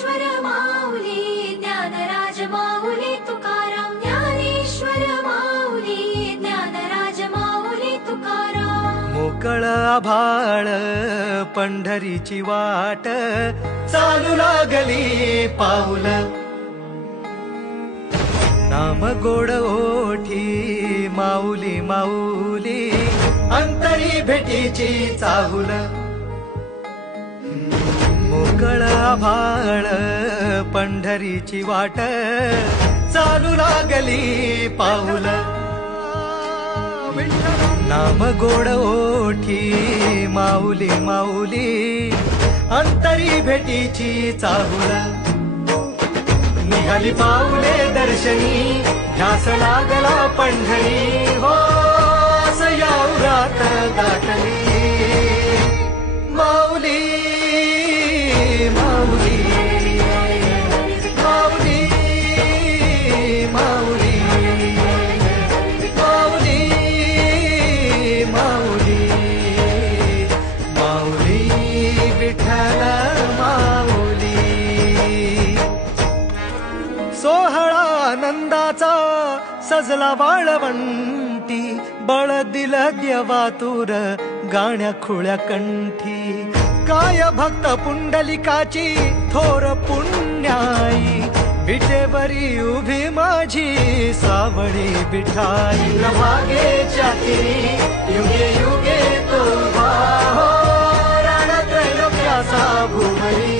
ज्ञानेश्वर माऊली ज्ञानराज माऊली तुकाराम ज्ञानेश्वर माऊली ज्ञानराज माऊली तुकाराम मोकळ आभाळ पंढरीची वाट चालू लागली पाऊल नाम गोड ओठी माऊली माऊली अंतरी भेटीची चाहुल मोकळ आभाळ पंढरीची वाट चालू लागली पाऊल नाम गोड ओठी माऊली माऊली अंतरी भेटीची चाहुल निघाली पाऊले दर्शनी ध्यास लागला पंढरी हो सयावरात दाटली माऊली माऊली माऊली माऊली माऊली माऊली माऊली विठ्ठल माऊली सोहळा आनंदाचा सजला वाळवंटी बळ दिलं देवातूर गाण्या खुळ्या कंठी काय भक्त पुंडलिकाची थोर पुण्याई विटेवरी उभी माझी सावळी बिठाई भागेच्या तिरी युगे युगे तो उभा हो राणा त्रैलोक्याचा भुवरी